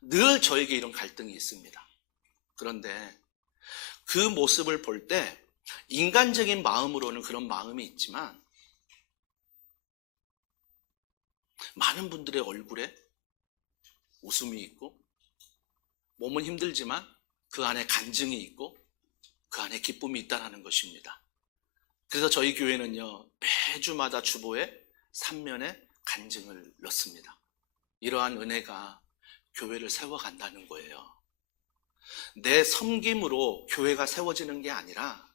늘 저에게 이런 갈등이 있습니다. 그런데 그 모습을 볼 때 인간적인 마음으로는 그런 마음이 있지만, 많은 분들의 얼굴에 웃음이 있고, 몸은 힘들지만 그 안에 간증이 있고, 그 안에 기쁨이 있다는 것입니다. 그래서 저희 교회는요, 매주마다 주보에 3면에 간증을 넣습니다. 이러한 은혜가 교회를 세워간다는 거예요. 내 섬김으로 교회가 세워지는 게 아니라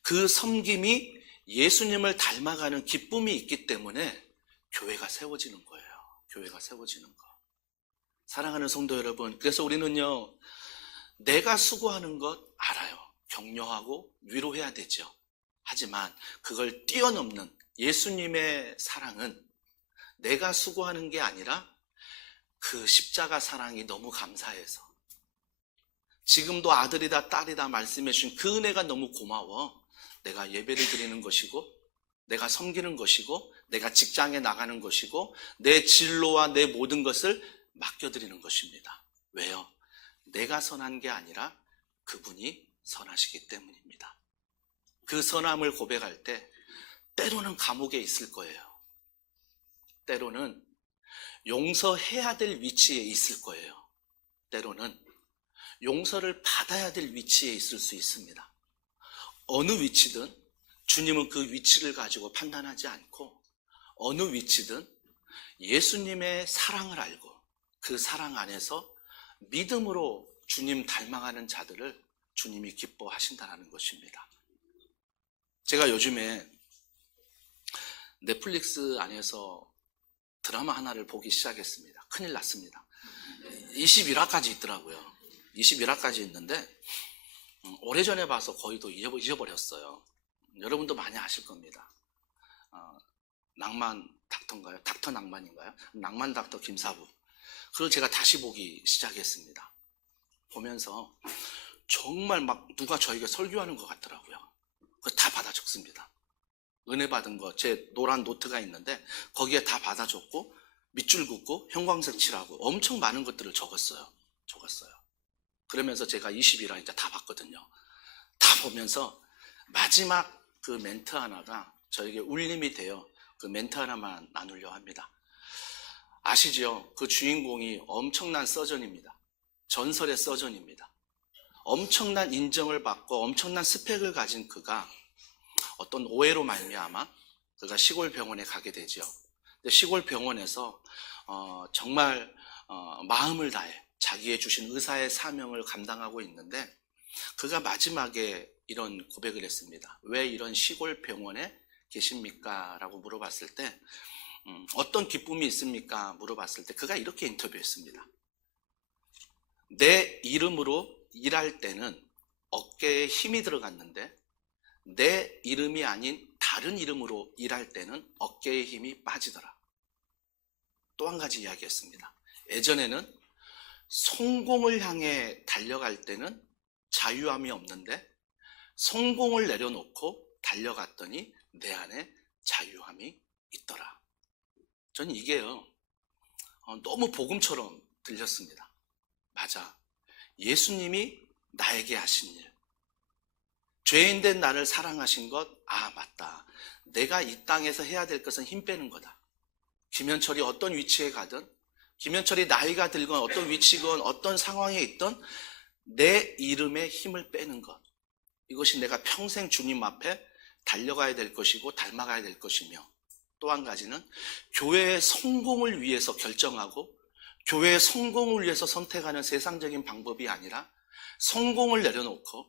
그 섬김이 예수님을 닮아가는 기쁨이 있기 때문에 교회가 세워지는 거예요. 교회가 세워지는 거. 사랑하는 성도 여러분, 그래서 우리는요, 내가 수고하는 것 알아요. 격려하고 위로해야 되죠. 하지만 그걸 뛰어넘는 예수님의 사랑은 내가 수고하는 게 아니라 그 십자가 사랑이 너무 감사해서, 지금도 아들이다 딸이다 말씀해 주신 그 은혜가 너무 고마워. 내가 예배를 드리는 것이고, 내가 섬기는 것이고, 내가 직장에 나가는 것이고, 내 진로와 내 모든 것을 맡겨드리는 것입니다. 왜요? 내가 선한 게 아니라 그분이 선하시기 때문입니다. 그 선함을 고백할 때 때로는 감옥에 있을 거예요. 때로는 용서해야 될 위치에 있을 거예요. 때로는 용서를 받아야 될 위치에 있을 수 있습니다. 어느 위치든 주님은 그 위치를 가지고 판단하지 않고, 어느 위치든 예수님의 사랑을 알고 그 사랑 안에서 믿음으로 주님 닮아가는 자들을 주님이 기뻐하신다는 것입니다. 제가 요즘에 넷플릭스 안에서 드라마 하나를 보기 시작했습니다. 큰일 났습니다. 21화까지 있더라고요. 21화까지 있는데 오래전에 봐서 거의 또 잊어버렸어요. 여러분도 많이 아실 겁니다. 낭만 닥터인가요? 닥터 낭만인가요? 낭만 닥터 김사부. 그걸 제가 다시 보기 시작했습니다. 보면서 정말 막 누가 저에게 설교하는 것 같더라고요. 그거 다 받아 적습니다. 은혜 받은 거, 제 노란 노트가 있는데 거기에 다 받아줬고 밑줄 긋고 형광색 칠하고 엄청 많은 것들을 적었어요. 그러면서 제가 20이라 이제 다 봤거든요. 다 보면서 마지막 그 멘트 하나가 저에게 울림이 돼요. 그 멘트 하나만 나누려 합니다. 아시죠? 그 주인공이 엄청난 서전입니다. 전설의 서전입니다. 엄청난 인정을 받고 엄청난 스펙을 가진 그가 어떤 오해로 말미암아 그가 시골 병원에 가게 되죠. 근데 시골 병원에서 정말 마음을 다해 자기의 주신 의사의 사명을 감당하고 있는데 그가 마지막에 이런 고백을 했습니다. 왜 이런 시골 병원에 계십니까? 라고 물어봤을 때 어떤 기쁨이 있습니까? 물어봤을 때 그가 이렇게 인터뷰했습니다. 내 이름으로 일할 때는 어깨에 힘이 들어갔는데 내 이름이 아닌 다른 이름으로 일할 때는 어깨에 힘이 빠지더라. 또 한 가지 이야기했습니다. 예전에는 성공을 향해 달려갈 때는 자유함이 없는데 성공을 내려놓고 달려갔더니 내 안에 자유함이 있더라. 저는 이게요 너무 복음처럼 들렸습니다. 맞아. 예수님이 나에게 하신 일, 죄인된 나를 사랑하신 것, 맞다. 내가 이 땅에서 해야 될 것은 힘 빼는 거다. 김현철이 어떤 위치에 가든, 김현철이 나이가 들건 어떤 위치건 어떤 상황에 있든 내 이름에 힘을 빼는 것, 이것이 내가 평생 주님 앞에 달려가야 될 것이고 닮아가야 될 것이며, 또 한 가지는 교회의 성공을 위해서 결정하고 교회의 성공을 위해서 선택하는 세상적인 방법이 아니라 성공을 내려놓고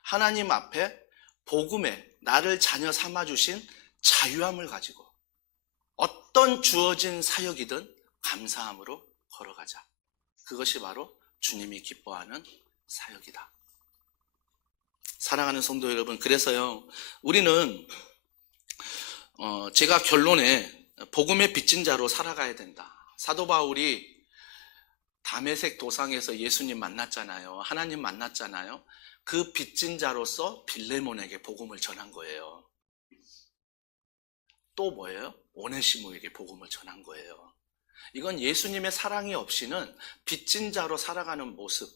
하나님 앞에 복음에 나를 자녀 삼아주신 자유함을 가지고 어떤 주어진 사역이든 감사함으로 걸어가자. 그것이 바로 주님이 기뻐하는 사역이다. 사랑하는 성도 여러분, 그래서요 우리는 제가 결론에 복음의 빚진 자로 살아가야 된다. 사도 바울이 다메섹 도상에서 예수님 만났잖아요. 하나님 만났잖아요. 그 빚진 자로서 빌레몬에게 복음을 전한 거예요. 또 뭐예요? 오네시모에게 복음을 전한 거예요. 이건 예수님의 사랑이 없이는 빚진 자로 살아가는 모습,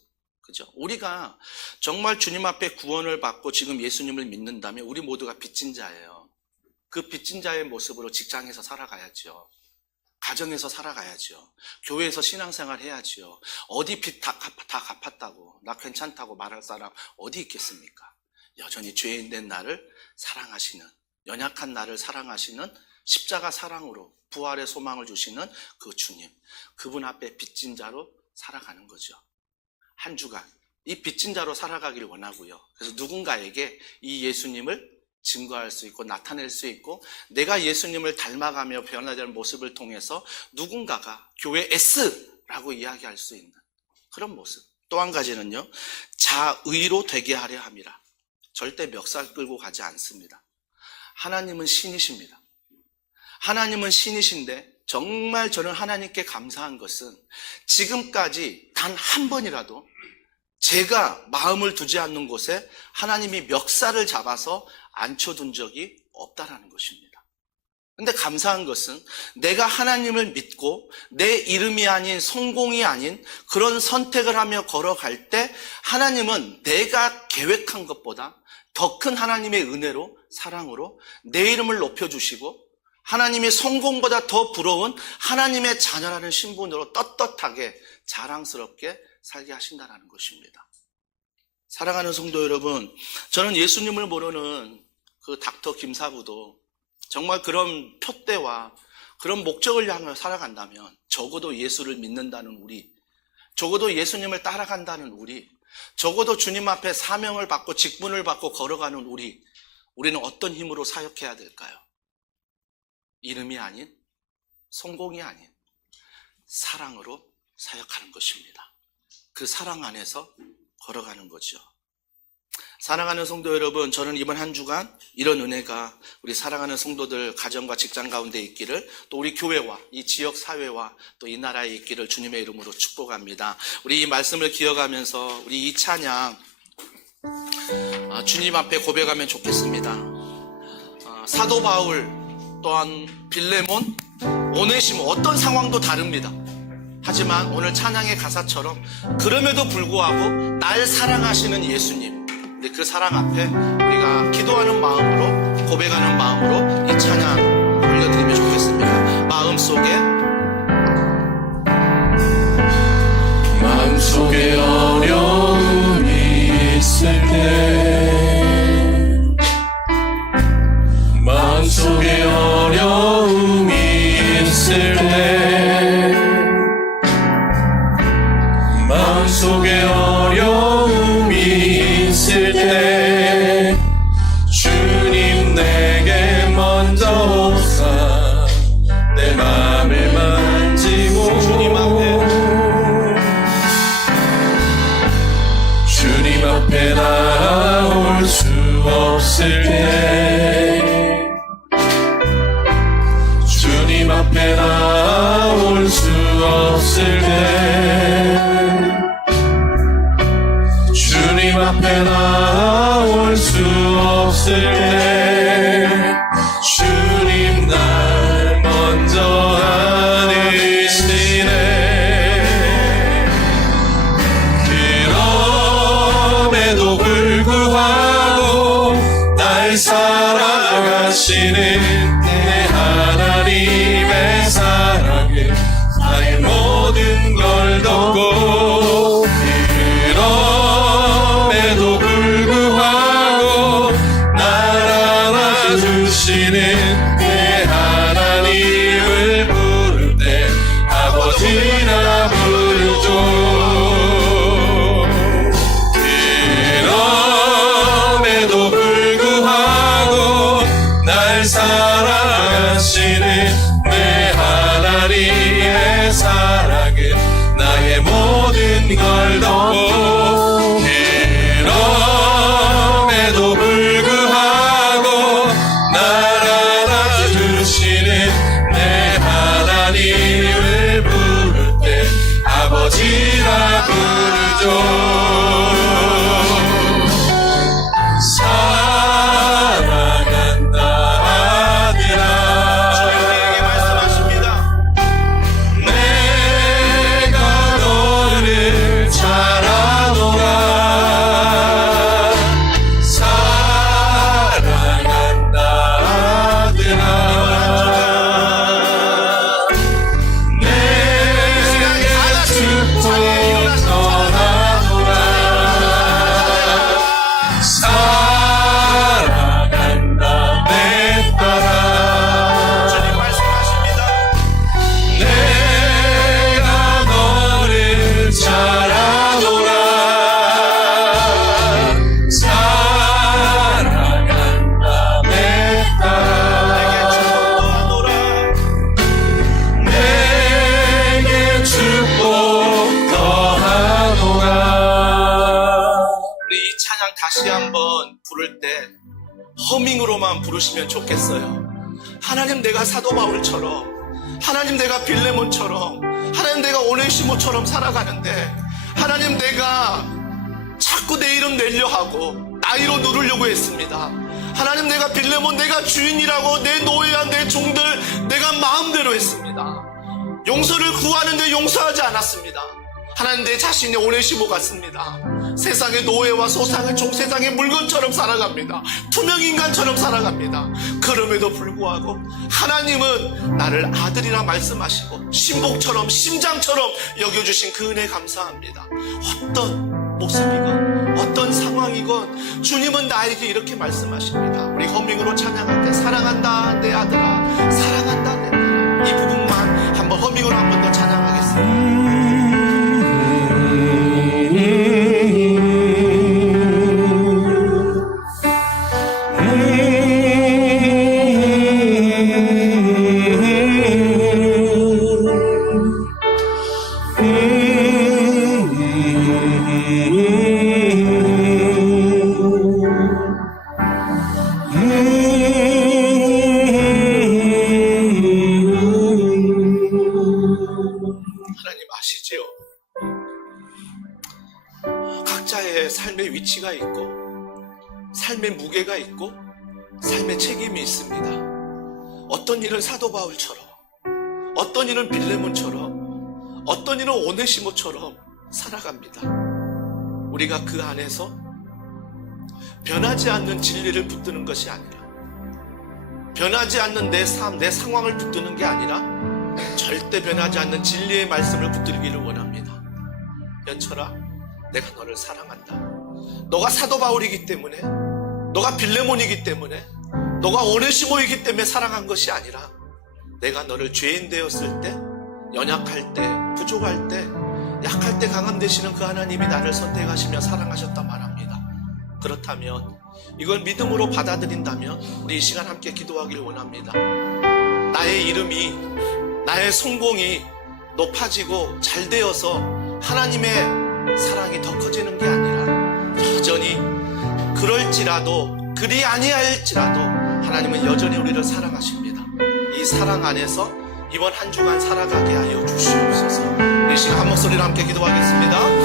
그죠? 우리가 정말 주님 앞에 구원을 받고 지금 예수님을 믿는다면 우리 모두가 빚진 자예요. 그 빚진 자의 모습으로 직장에서 살아가야죠. 가정에서 살아가야죠. 교회에서 신앙생활 해야죠. 어디 빚 다 갚았다고, 나 괜찮다고 말할 사람 어디 있겠습니까? 여전히 죄인 된 나를 사랑하시는, 연약한 나를 사랑하시는 십자가 사랑으로 부활의 소망을 주시는 그 주님, 그분 앞에 빚진 자로 살아가는 거죠. 한 주간 이 빚진 자로 살아가기를 원하고요. 그래서 누군가에게 이 예수님을 증거할 수 있고 나타낼 수 있고 내가 예수님을 닮아가며 변화되는 모습을 통해서 누군가가 교회 S라고 이야기할 수 있는 그런 모습. 또 한 가지는요, 자의로 되게 하려 함이라. 절대 멱살 끌고 가지 않습니다. 하나님은 신이십니다. 하나님은 신이신데 정말 저는 하나님께 감사한 것은 지금까지 단 한 번이라도 제가 마음을 두지 않는 곳에 하나님이 멱살을 잡아서 앉혀둔 적이 없다라는 것입니다. 근데 감사한 것은 내가 하나님을 믿고 내 이름이 아닌 성공이 아닌 그런 선택을 하며 걸어갈 때 하나님은 내가 계획한 것보다 더 큰 하나님의 은혜로 사랑으로 내 이름을 높여주시고 하나님의 성공보다 더 부러운 하나님의 자녀라는 신분으로 떳떳하게 자랑스럽게 살게 하신다는 것입니다. 사랑하는 성도 여러분, 저는 예수님을 모르는 그 닥터 김사부도 정말 그런 표대와 그런 목적을 향해 살아간다면 적어도 예수를 믿는다는 우리, 적어도 예수님을 따라간다는 우리, 적어도 주님 앞에 사명을 받고 직분을 받고 걸어가는 우리는 어떤 힘으로 사역해야 될까요? 이름이 아닌, 성공이 아닌 사랑으로 사역하는 것입니다. 그 사랑 안에서 걸어가는 거죠. 사랑하는 성도 여러분, 저는 이번 한 주간 이런 은혜가 우리 사랑하는 성도들 가정과 직장 가운데 있기를, 또 우리 교회와 이 지역 사회와 또 이 나라에 있기를 주님의 이름으로 축복합니다. 우리 이 말씀을 기억하면서 우리 이 찬양 주님 앞에 고백하면 좋겠습니다. 사도 바울 또한 빌레몬, 오네시모 어떤 상황도 다릅니다. 하지만 오늘 찬양의 가사처럼 그럼에도 불구하고 날 사랑하시는 예수님, 근데 그 사랑 앞에 우리가 기도하는 마음으로, 고백하는 마음으로 이 찬양 올려드리면 좋겠습니다. 마음속에 어려움이 있을 때, 마음속에 어려움이 있을 때, 마음속에 어려움이 있을 때, 주님 내게 먼저 오사 내 맘을 만지고 주님 앞에 나올 수 없을 때, 주님 앞에 나올 수 없을 때, 주님 앞에 나올 수 없을 때, 주님 날 먼저 안으시네. 그럼에도 불구하고 날 사랑하시는 내 하나님의 사랑은 나의 모든 걸 덮고, 그럼에도 불구하고 날 안아주시는 내 하나님을 부를 때 아버지라 부르죠. 그럼에도 불구하고 날 사랑하시는 내 하나님의 사랑은 나의 모든 걸 덮고, 그럼에도 불구하고 날 안아주시는 내 하나님을 부를 때 아버지라 부르죠. 사랑한다 아들아, 주님에게 말씀하십니다. 내가 너를 잘 아노라. 사랑한다 아들아, 내게 축복 전하노라. 사랑한다 내 딸아, 주님 말씀하십니다. 내가 너를 잘 아노라. 사랑한다 내 딸아, 내게 축복 더하노라. 우리 이 찬양 다시 한번 부를 때 허밍으로만 부르시면 좋겠어요. 하나님, 내가 사도 바울처럼, 하나님 내가 빌레몬처럼, 하나님 내가 오네시모처럼 살아가는데, 하나님 내가 자꾸 내 이름 내려 하고 나이로 누르려고 했습니다. 하나님, 내가 빌레몬, 내가 주인이라고 내 노예와 내 종들 내가 마음대로 했습니다. 용서를 구하는데 용서하지 않았습니다. 하나님, 내 자신이 오네시모 같습니다. 세상의 노예와 소상의 종, 세상의 물건처럼 살아갑니다. 투명인간처럼 살아갑니다. 그럼에도 불구하고 하나님은 나를 아들이라 말씀하시고 신복처럼, 심장처럼 여겨주신 그 은혜 감사합니다. 어떤 모습이건 어떤 상황이건 주님은 나에게 이렇게 말씀하십니다. 우리 허밍으로 찬양할 때 사랑한다 내 아들아, 사랑한다 내 딸아, 이 부분만 한번 허밍으로 한 번 더 찬양하겠습니다. 하나님 아시지요? 각자의 삶의 위치가 있고 삶의 무게가 있고 삶의 책임이 있습니다. 어떤 일은 사도 바울처럼, 어떤 일은 빌레몬처럼, 어떤 일은 오네시모처럼 살아갑니다. 우리가 그 안에서 변하지 않는 진리를 붙드는 것이 아니라, 변하지 않는 내 삶, 내 상황을 붙드는 게 아니라 절대 변하지 않는 진리의 말씀을 붙들기를 원합니다. 연철아, 내가 너를 사랑한다. 너가 사도 바울이기 때문에, 너가 빌레몬이기 때문에, 너가 오네시모이기 때문에 사랑한 것이 아니라, 내가 너를 죄인 되었을 때, 연약할 때, 부족할 때, 약할 때 강함 되시는 그 하나님이 나를 선택하시며 사랑하셨다 말합니다. 그렇다면, 이걸 믿음으로 받아들인다면 우리 이 시간 함께 기도하길 원합니다. 나의 이름이, 나의 성공이 높아지고 잘 되어서 하나님의 사랑이 더 커지는 게 아니라, 여전히 그럴지라도, 그리 아니할지라도 하나님은 여전히 우리를 사랑하십니다. 이 사랑 안에서 이번 한 주간 살아가게 하여 주시옵소서. 우리 시간 한 목소리로 함께 기도하겠습니다.